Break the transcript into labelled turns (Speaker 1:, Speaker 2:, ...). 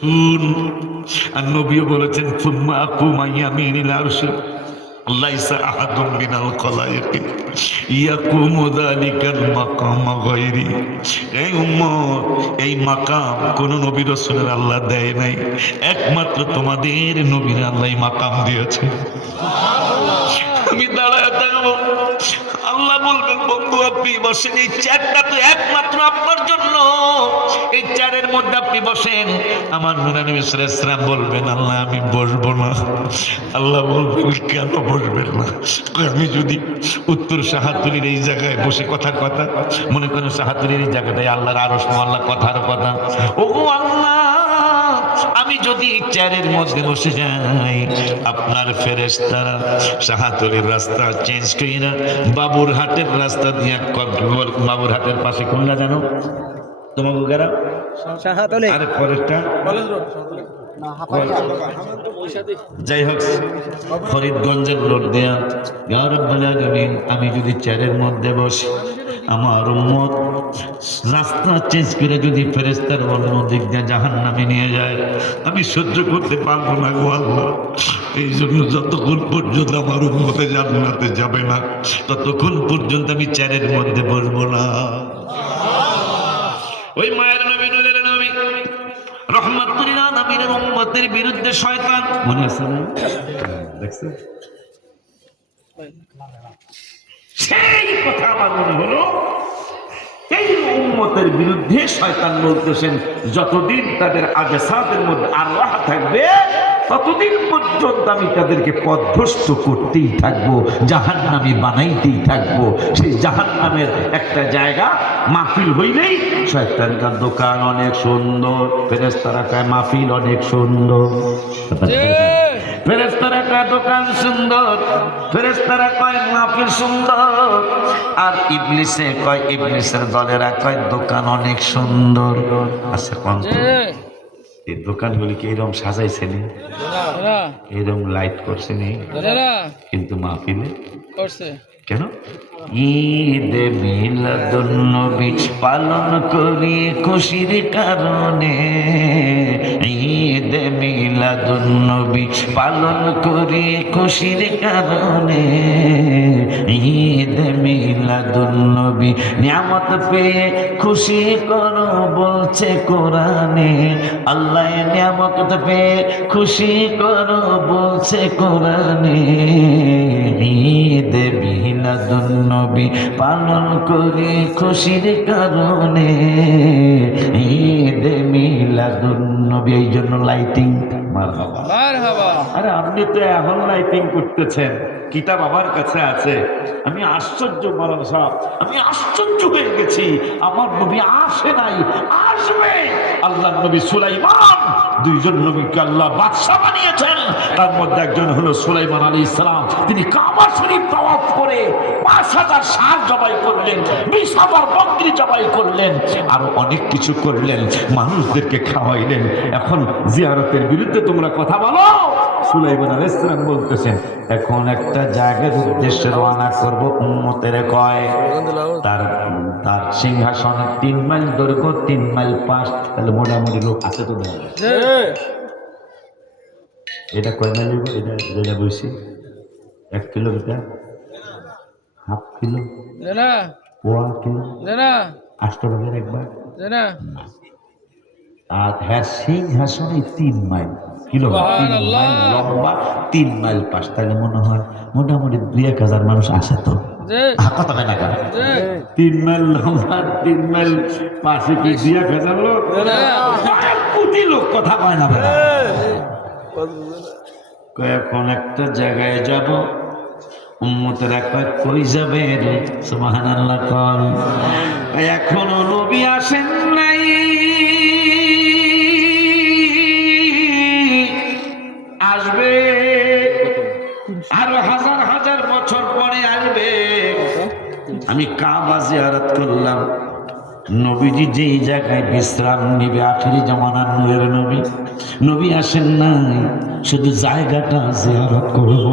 Speaker 1: আর নবীও বলেছেন, সুম্মা কুমাইয়া মিনিল আরশি। লাইসা আহাদুম মিনাল খলায়েকি ইয়াকুমু যালিকাল মাকাম গায়রি। এই উম্মত, এই মাকাম কোন নবী রাসূলের আল্লাহ দেয় নাই। একমাত্র তোমাদের নবীর আল্লাহ মাকাম দিয়েছে। আমি দাঁড়ায় থাকব। আল্লাহ বলবেন, বন্ধু, আপনি বসেন এই চেয়ারটা তো একমাত্র আপনার জন্য। এই চেয়ারের মধ্যে আপনি বসেন। আমার নুরানি ইসলাম বলবেন, আল্লাহ, আমি বসবো না। আল্লাহ বলবেন, কেন বসবেন না? আমি যদি উত্তর শাহাতুলির এই জায়গায় বসে কথা কথা মনে করেন শাহাতুলির এই জায়গাটায় আল্লাহর আরও আল্লাহ কথার কথা। ও আল্লাহ, আমি যদি চেয়ারের মধ্যে বসে যাই, আপনার ফেরেস্তারা শাহাতুলের রাস্তা চেঞ্জ করি না বাবুর হাটের রাস্তা দিয়ে বাবুর হাটের পাশে কোনটা জানো? তোমাকে
Speaker 2: শাহাতলে
Speaker 1: আরে পরেরটা? যাই হোক ফরিদগঞ্জের রোড দেয়া আমি যদি চেয়ারের মধ্যে বসি আমার উম্মত রাস্তা চেঞ্জ করে যদি ফেরেস্তার অন্য দিক দিয়ে জাহান নামে নিয়ে যায় আমি সহ্য করতে পারব না গো আল্লাহ। এই জন্য যতক্ষণ পর্যন্ত আমার উন্মতে জান্নাতে যাবে না ততক্ষণ পর্যন্ত আমি চেয়ারের মধ্যে বসবো না। ওই মায়ের নবী, নূরের নবী, রহমাতুল্লাহ নবীর উম্মতের বিরুদ্ধে শয়তান। মনে আছে না? দেখছ? সেই কথা আমার মনে হলো, এই উম্মতের বিরুদ্ধে শয়তান বলতেছেন, যতদিন তাদের আগে সাদের মধ্যে আল্লাহ থাকবে ততদিন পর্যন্ত আমি তাদেরকে পদভ্রষ্ট করতেই থাকব জাহান নামে বানাইতেই থাকব। সেই জাহান নামের একটা জায়গা মাহফিল হইলেই শয়তানকার দোকান অনেক সুন্দর ফেরেস্তারা কয় মাহফিল অনেক সুন্দর। ফেরেস্তারা কয় দোকান সুন্দর। ফেরেস্তারা কয় মাহফিল সুন্দর। আর ইবলিসে কয় ইবলিসের দলেরা কয় দোকান অনেক সুন্দর। আচ্ছা কোন? এই দোকানগুলিকে এরকম সাজাইছে নি এরকম লাইট করছে নি কিন্তু মাহফিলে?
Speaker 2: করছে।
Speaker 1: কেন? ঈদ মিলাদুন্নবী পালন করি খুশির কারণে। ঈদ মিলাদুন্নবী পালন করি খুশির কারণে। নিয়ামত পেয়ে খুশি করো বলছে কোরআনে। আল্লাহ নিয়ামত পেয়ে খুশি করো বলছে কোরআনে। ঈদ মিলাদুন্নবী পালন করি খুশির কারণে। ঈদ মিলাদুন্নবী এই জন্য লাইটিং মারহাবা। আরে আপনি তো এখন লাইটিং করতেছেন। কিতাব আমার কাছে আছে। আমি আশ্চর্য মারান সাহেব। আমি আশ্চর্য হয়ে গেছি। আমার নবী আসে নাই, আসবে। আল্লাহ নবী সুলাইমান, দুইজন নবীকে আল্লাহ বাদশাহ বানিয়েছেন। তার মধ্যে একজন হলো সুলাইমান আলী ইসলাম। তিনি কাবা শরীফ তাওয়াফ করে পাঁচ হাজার সার জবাই করলেন, বিশ হাজার বকরি জবাই করলেন, আরও অনেক কিছু করলেন। মানুষদেরকে খাওয়াইলেন। এখন জিয়ারতের বিরুদ্ধে তোমরা কথা বলো। সুলাইমান আলী ইসলাম বলতেছেন এখন একটা জায়গার উদ্দেশ্যে রওনা করব উম্মতের কয়। তার তার সিংহাসন তিন মাইল দৈর্ঘ্য তিন মাইল পাঁচ তাহলে মোটামুটি লোক আছে তো এটা কয় মাইল এটা যেটা বলছি এক kilometre? Half kilo? One kilo? আষ্ট ভাগের একবার? আর হ্যাঁ সিংহাসনে তিন মাইল। তিন। মাইল লম্বা তিন মাইল পাঁচ তাহলে মনে হয় মোটামুটি দুই এক হাজার মানুষ আসে তো। কত কেন? তিন মাইল লম্বা তিন মাইল পাশে কি দুই এক হাজার লোক? কোটি লোক কথা কয় না একটা জায়গায় যাব। উম্মতেরা কয় কই সুবহানাল্লাহ কল এখনও নবী আসেন আরও হাজার হাজার বছর পরে আসবে। আমি কাবা জিয়ারত করলাম। নবীজি যেই জায়গায় বিশ্রাম নিবে আখেরি জমানার নূরের নবী। নবী আসেন নাই শুধু জায়গাটা জিয়ারত করব।